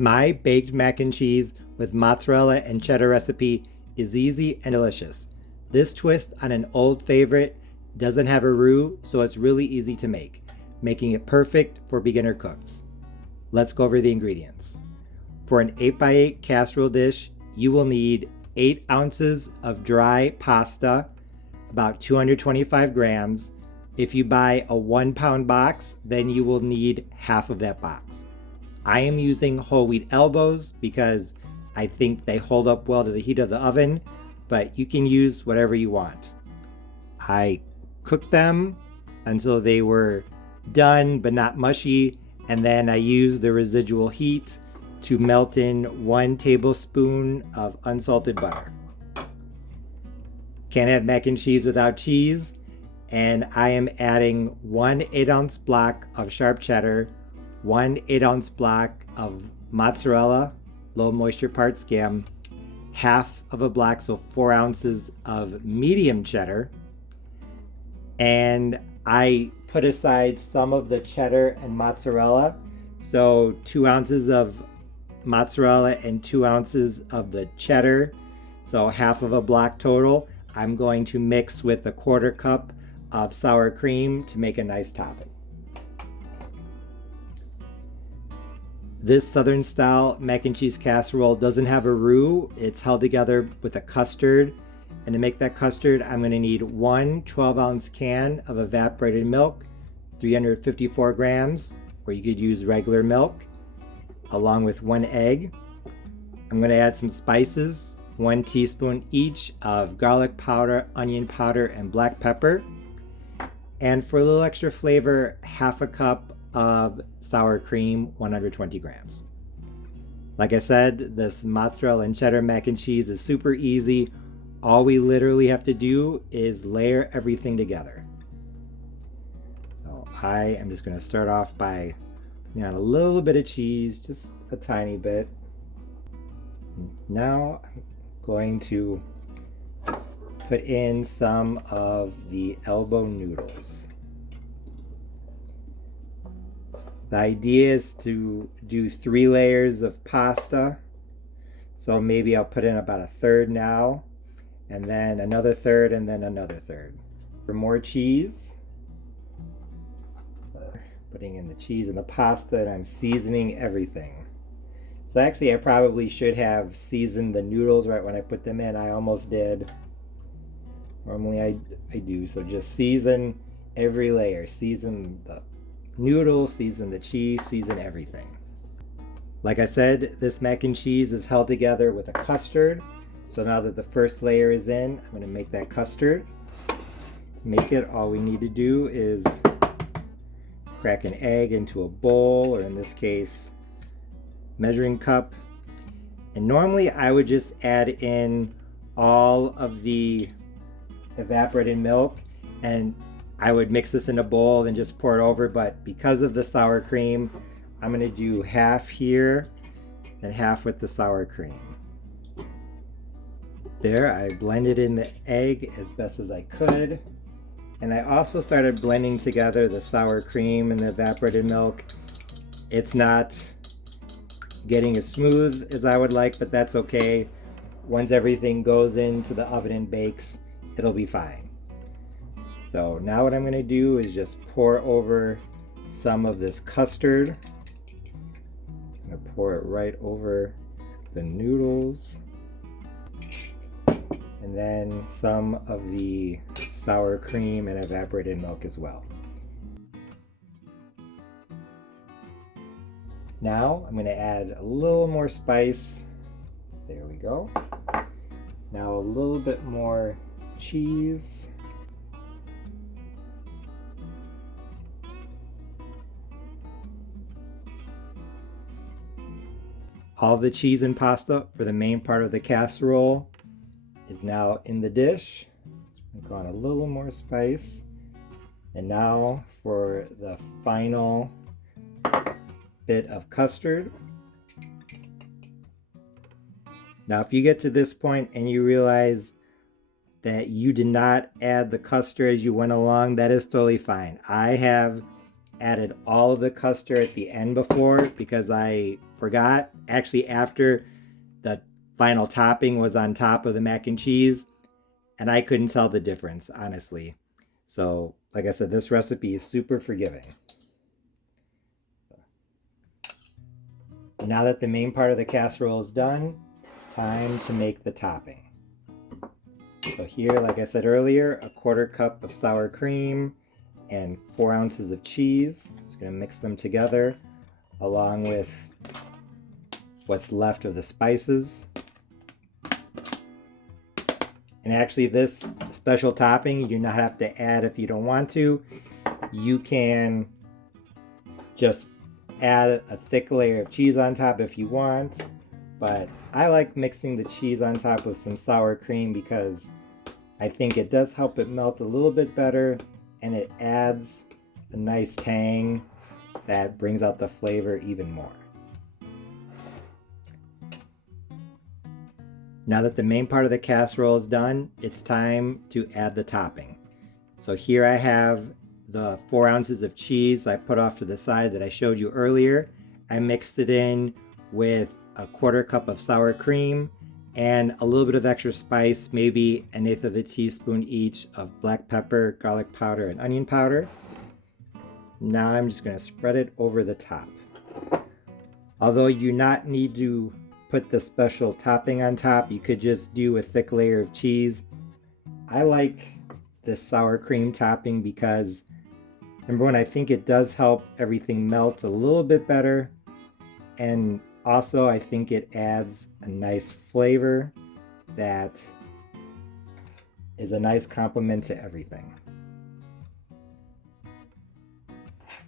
My baked mac and cheese with mozzarella and cheddar recipe is easy and delicious. This twist on an old favorite doesn't have a roux, so it's really easy to make, making it perfect for beginner cooks. Let's go over the ingredients. For an 8x8 casserole dish, you will need 8 ounces of dry pasta, about 225 grams. If you buy a 1-pound box, then you will need half of that box. I am using whole wheat elbows because I think they hold up well to the heat of the oven, but you can use whatever you want. I cooked them until they were done but not mushy, and then I used the residual heat to melt in 1 tablespoon of unsalted butter. Can't have mac and cheese without cheese, and I am adding 1 8-ounce block of sharp cheddar, 1 8-ounce block of mozzarella, low moisture part skim, half of a block, so 4 ounces of medium cheddar, and I put aside some of the cheddar and mozzarella, so 2 ounces of mozzarella and 2 ounces of the cheddar, so half of a block total. I'm going to mix with a 1/4 cup of sour cream to make a nice topping. This Southern style mac and cheese casserole doesn't have a roux. It's held together with a custard. And to make that custard, I'm going to need 1 12-ounce can of evaporated milk, 354 grams, or you could use regular milk, along with 1 egg. I'm going to add some spices, 1 teaspoon each of garlic powder, onion powder, and black pepper. And for a little extra flavor, half a cup of sour cream, 120 grams. Like I said, this mozzarella and cheddar mac and cheese is super easy. All we literally have to do is layer everything together. So I am just going to start off by putting on a little bit of cheese, just a tiny bit. Now I'm going to put in some of the elbow noodles. The idea is to do 3 layers of pasta. So maybe I'll put in about 1/3 now, and then another 1/3, and then another 1/3. For more cheese, putting in the cheese and the pasta, and I'm seasoning everything. So actually I probably should have seasoned the noodles right when I put them in. I almost did. Normally I do. So just season every layer. Season the noodles, season the cheese, season everything. Like I said, this mac and cheese is held together with a custard. So now that the first layer is in, I'm going to make that custard. To make it, all we need to do is crack an egg into a bowl, or in this case, measuring cup. And normally I would just add in all of the evaporated milk and I would mix this in a bowl and just pour it over, but because of the sour cream, I'm going to do half here and half with the sour cream. There, I blended in the egg as best as I could, and I also started blending together the sour cream and the evaporated milk. It's not getting as smooth as I would like, but that's okay. Once everything goes into the oven and bakes, it'll be fine. So now what I'm going to do is just pour over some of this custard. I'm going to pour it right over the noodles. And then some of the sour cream and evaporated milk as well. Now I'm going to add a little more spice. There we go. Now a little bit more cheese. All the cheese and pasta for the main part of the casserole is now in the dish. Sprinkle on a little more spice. And now for the final bit of custard. Now if you get to this point and you realize that you did not add the custard as you went along, that is totally fine. I have added all of the custard at the end before because I forgot. Actually, after the final topping was on top of the mac and cheese, and I couldn't tell the difference, honestly. So, like I said, this recipe is super forgiving. Now that the main part of the casserole is done, it's time to make the topping. So here, like I said earlier, a 1/4 cup of sour cream and 4 ounces of cheese. Just gonna mix them together along with what's left of the spices. And actually this special topping you do not have to add if you don't want to. You can just add a thick layer of cheese on top if you want, but I like mixing the cheese on top with some sour cream because I think it does help it melt a little bit better, and it adds a nice tang that brings out the flavor even more. Now that the main part of the casserole is done, it's time to add the topping. So here I have the 4 ounces of cheese I put off to the side that I showed you earlier. I mixed it in with a 1/4 cup of sour cream and a little bit of extra spice, maybe 1/8 of a teaspoon each of black pepper, garlic powder, and onion powder. Now I'm just going to spread it over the top. Although you do not need to put the special topping on top, you could just do a thick layer of cheese. I like this sour cream topping because, number one, I think it does help everything melt a little bit better, and also I think it adds a nice flavor that is a nice complement to everything.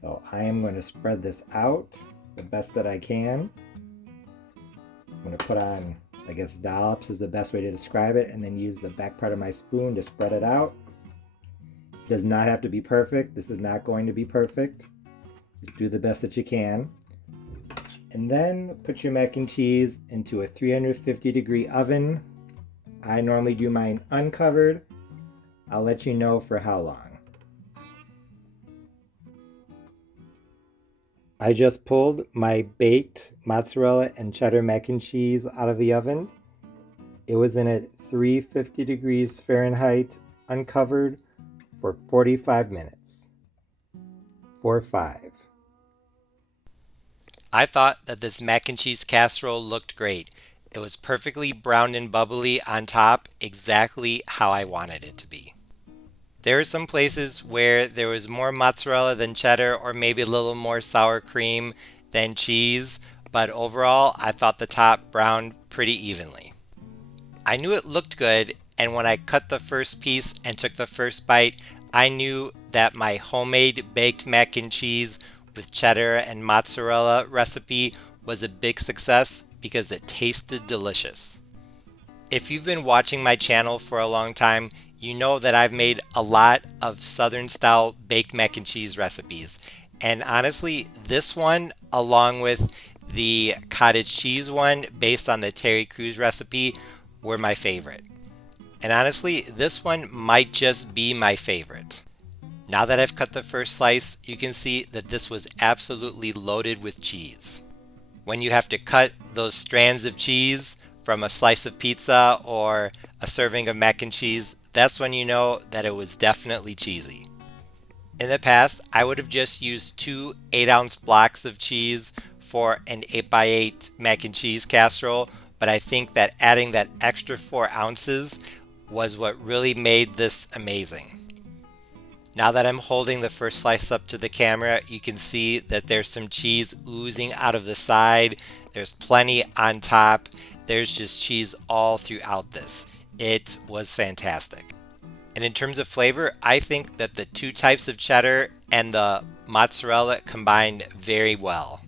So I am going to spread this out the best that I can. I'm going to put on, I guess, dollops is the best way to describe it, and then use the back part of my spoon to spread it out. It does not have to be perfect. This is not going to be perfect. Just do the best that you can. And then put your mac and cheese into a 350-degree oven. I normally do mine uncovered. I'll let you know for how long. I just pulled my baked mozzarella and cheddar mac and cheese out of the oven. It was in at 350 degrees Fahrenheit, uncovered, for 45 minutes. 4-5. I thought that this mac and cheese casserole looked great. It was perfectly browned and bubbly on top, exactly how I wanted it to be. There are some places where there was more mozzarella than cheddar, or maybe a little more sour cream than cheese, but overall I thought the top browned pretty evenly. I knew it looked good, and when I cut the first piece and took the first bite, I knew that my homemade baked mac and cheese with cheddar and mozzarella recipe was a big success because it tasted delicious. If you've been watching my channel for a long time, you know that I've made a lot of Southern style baked mac and cheese recipes. And honestly, this one, along with the cottage cheese one based on the Terry Crews recipe, were my favorite. And honestly, this one might just be my favorite. Now that I've cut the first slice, you can see that this was absolutely loaded with cheese. When you have to cut those strands of cheese from a slice of pizza or a serving of mac and cheese, that's when you know that it was definitely cheesy. In the past, I would have just used 2 8-ounce blocks of cheese for an 8x8 mac and cheese casserole, but I think that adding that extra 4 ounces was what really made this amazing. Now that I'm holding the first slice up to the camera, you can see that there's some cheese oozing out of the side. There's plenty on top. There's just cheese all throughout this. It was fantastic. And in terms of flavor, I think that the 2 types of cheddar and the mozzarella combined very well.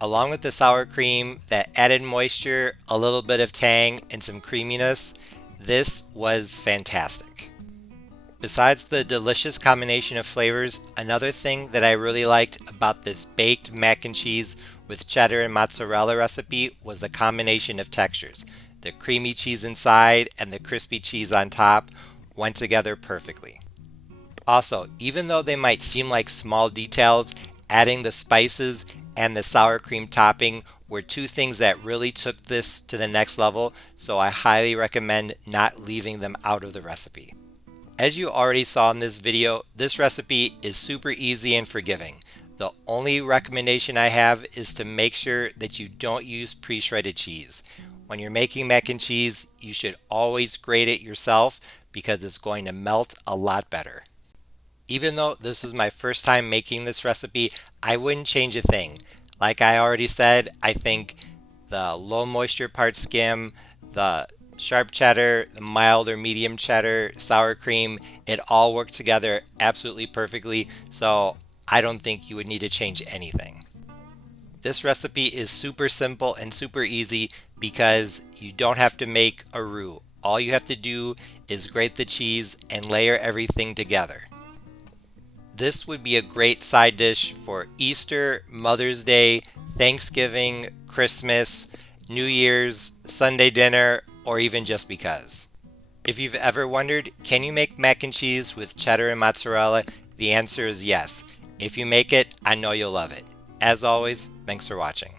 Along with the sour cream that added moisture, a little bit of tang, and some creaminess, this was fantastic. Besides the delicious combination of flavors, another thing that I really liked about this baked mac and cheese with cheddar and mozzarella recipe was the combination of textures. The creamy cheese inside and the crispy cheese on top went together perfectly. Also, even though they might seem like small details, adding the spices and the sour cream topping were two things that really took this to the next level, so I highly recommend not leaving them out of the recipe. As you already saw in this video, this recipe is super easy and forgiving. The only recommendation I have is to make sure that you don't use pre-shredded cheese. When you're making mac and cheese, you should always grate it yourself because it's going to melt a lot better. Even though this was my first time making this recipe, I wouldn't change a thing. Like I already said, I think the low moisture part skim, the sharp cheddar, the mild or medium cheddar, sour cream, it all worked together absolutely perfectly, so I don't think you would need to change anything. This recipe is super simple and super easy because you don't have to make a roux. All you have to do is grate the cheese and layer everything together. This would be a great side dish for Easter, Mother's Day, Thanksgiving, Christmas, New Year's, Sunday dinner, or even just because. If you've ever wondered, can you make mac and cheese with cheddar and mozzarella? The answer is yes. If you make it, I know you'll love it. As always, thanks for watching.